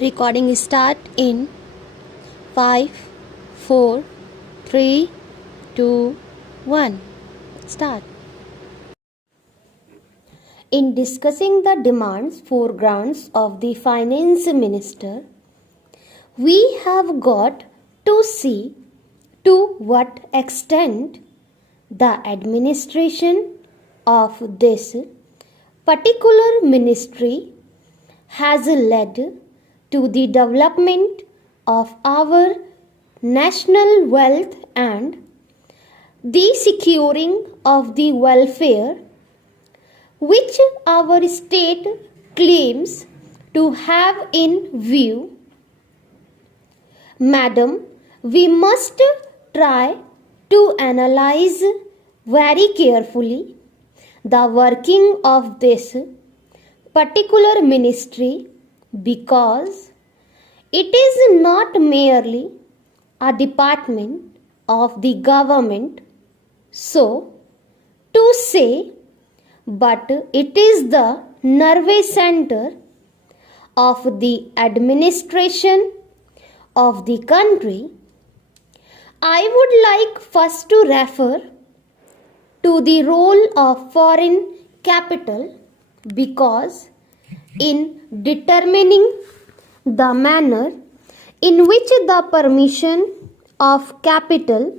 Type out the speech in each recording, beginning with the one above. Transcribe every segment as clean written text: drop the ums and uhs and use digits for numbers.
Recording start in 5, 4, 3, 2, 1. Start. In discussing the demands for grants of the finance minister, we have got to see to what extent the administration of this particular ministry has led to the development of our national wealth and the securing of the welfare which our state claims to have in view. Madam, we must try to analyze very carefully the working of this particular ministry because it is not merely a department of the government, so to say, but it is the nervous center of the administration of the country. I would like first to refer to the role of foreign capital because in determining the manner in which the permission of capital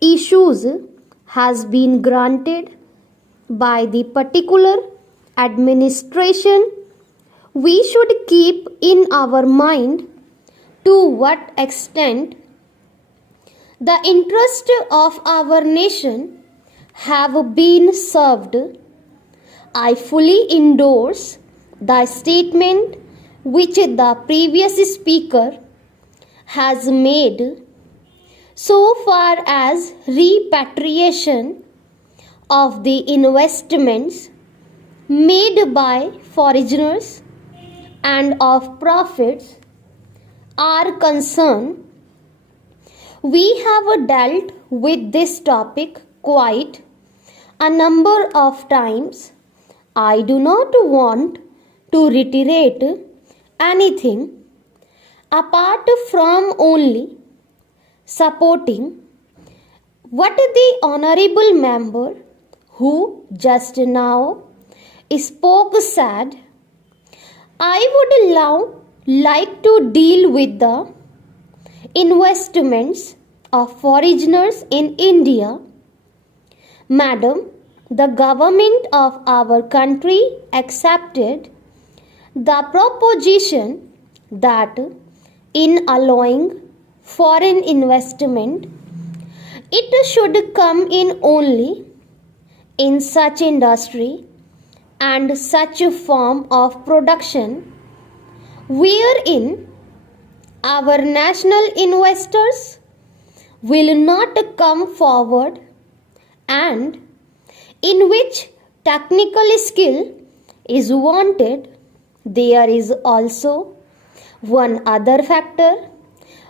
issues has been granted by the particular administration, we should keep in our mind to what extent the interests of our nation have been served. I fully endorse the statement which the previous speaker has made so far as repatriation of the investments made by foreigners and of profits are concerned. We have dealt with this topic quite a number of times. I do not want to reiterate anything apart from only supporting what the honorable member who just now spoke said. I would now like to deal with the investments of foreigners in India. Madam, the government of our country accepted the proposition that in allowing foreign investment, it should come in only in such industry and such a form of production wherein our national investors will not come forward and in which technical skill is wanted. There is also one other factor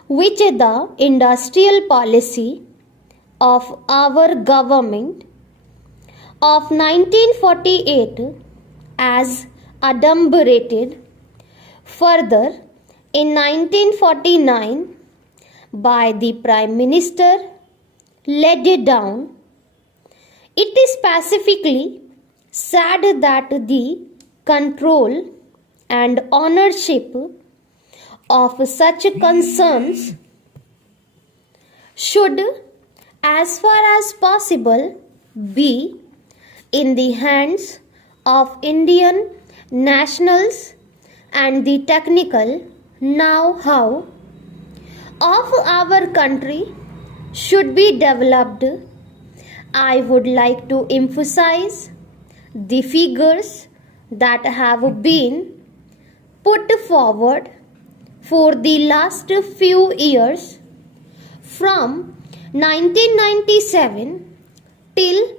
which the industrial policy of our government of 1948 as adumbrated further in 1949 by the Prime Minister laid down. It is specifically said that the control and ownership of such concerns should, as far as possible, be in the hands of Indian nationals and the technical know-how of our country should be developed. I would like to emphasize the figures that have been put forward for the last few years from 1997 till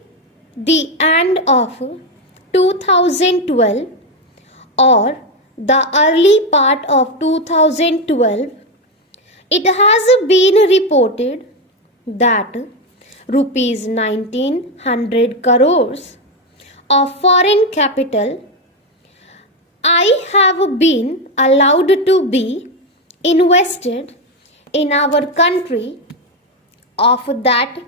the end of 2012 or the early part of 2012. It has been reported that rupees 1900 crores of foreign capital I have been allowed to be invested in our country of that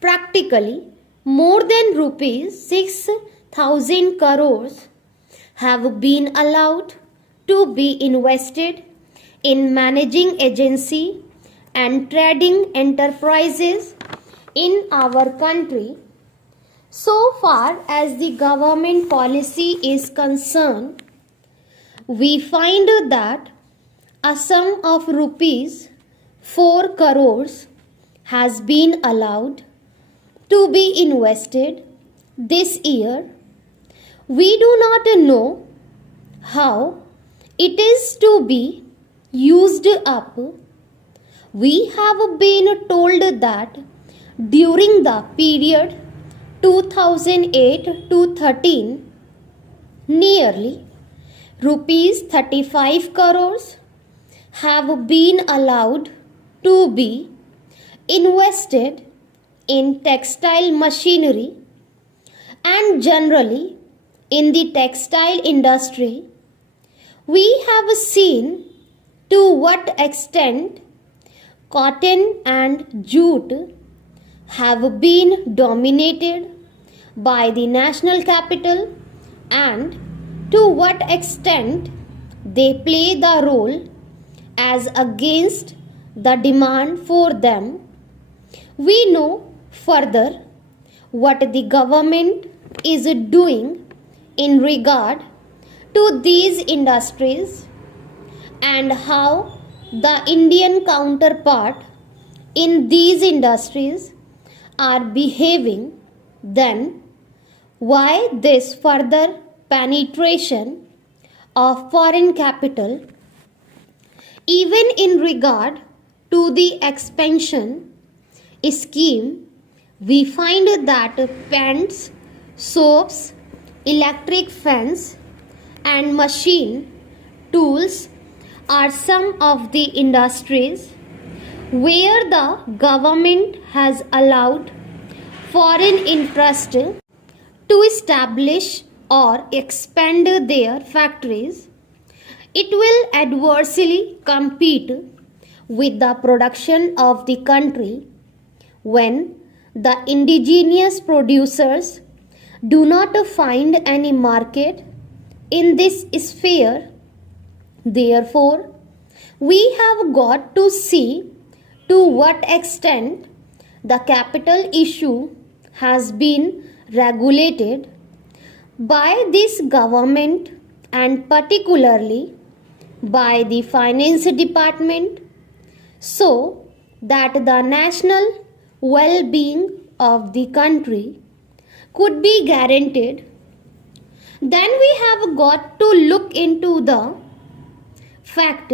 practically more than rupees 6,000 crores have been allowed to be invested in managing agency and trading enterprises in our country. So far as the government policy is concerned, we find that a sum of rupees 4 crores has been allowed to be invested this year. We do not know how it is to be used up. We have been told that during the period 2008 to 13, nearly rupees 35 crores have been allowed to be invested in textile machinery and generally in the textile industry. We have seen to what extent cotton and jute have been dominated by the national capital and to what extent they play the role as against the demand for them. We know further what the government is doing in regard to these industries and how the Indian counterpart in these industries are behaving, then why this further penetration of foreign capital even in regard to the expansion scheme. We find that pens, soaps, electric fans and machine tools are some of the industries where the government has allowed foreign interest to establish or expand their factories. It will adversely compete with the production of the country when the indigenous producers do not find any market in this sphere. Therefore, we have got to see to what extent the capital issue has been regulated by this government and particularly by the finance department so that the national well-being of the country could be guaranteed. Then we have got to look into the fact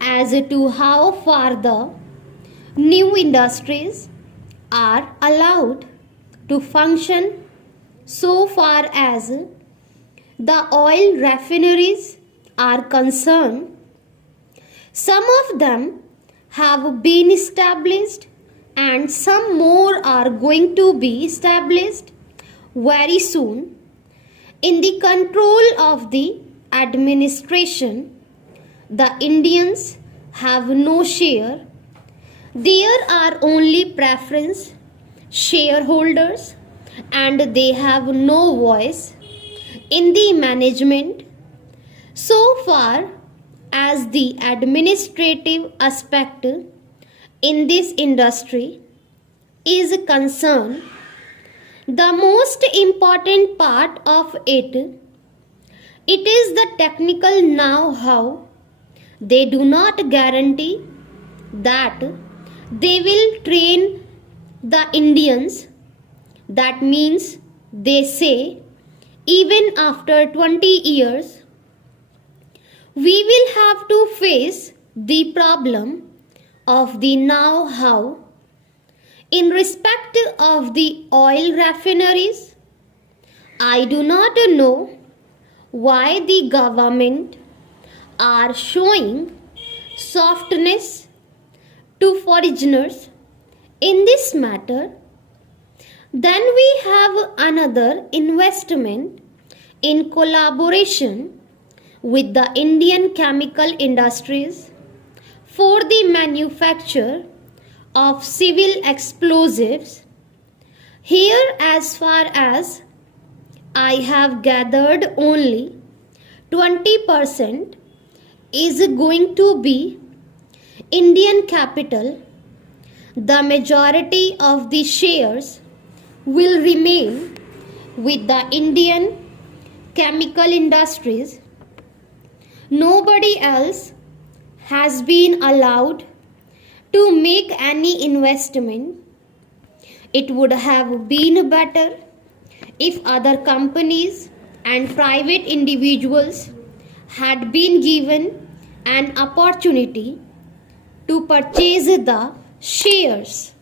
as to how far the new industries are allowed to function so far as the oil refineries are concerned. Some of them have been established and some more are going to be established very soon. In the control of the administration, the Indians have no share. There are only preference shareholders and they have no voice in the management. So far as the administrative aspect in this industry is concerned, the most important part of it is the technical know-how. They do not guarantee that they will train the Indians. That means they say even after 20 years we will have to face the problem of the know-how in respect of the oil refineries. I do not know why the government are showing softness to foreigners in this matter. Then we have another investment in collaboration with the Indian chemical industries for the manufacture of civil explosives. Here, as far as I have gathered, only 20% is going to be Indian capital. The majority of the shares will remain with the Indian chemical industries. Nobody else has been allowed to make any investment. It would have been better if other companies and private individuals had been given an opportunity to purchase the shares.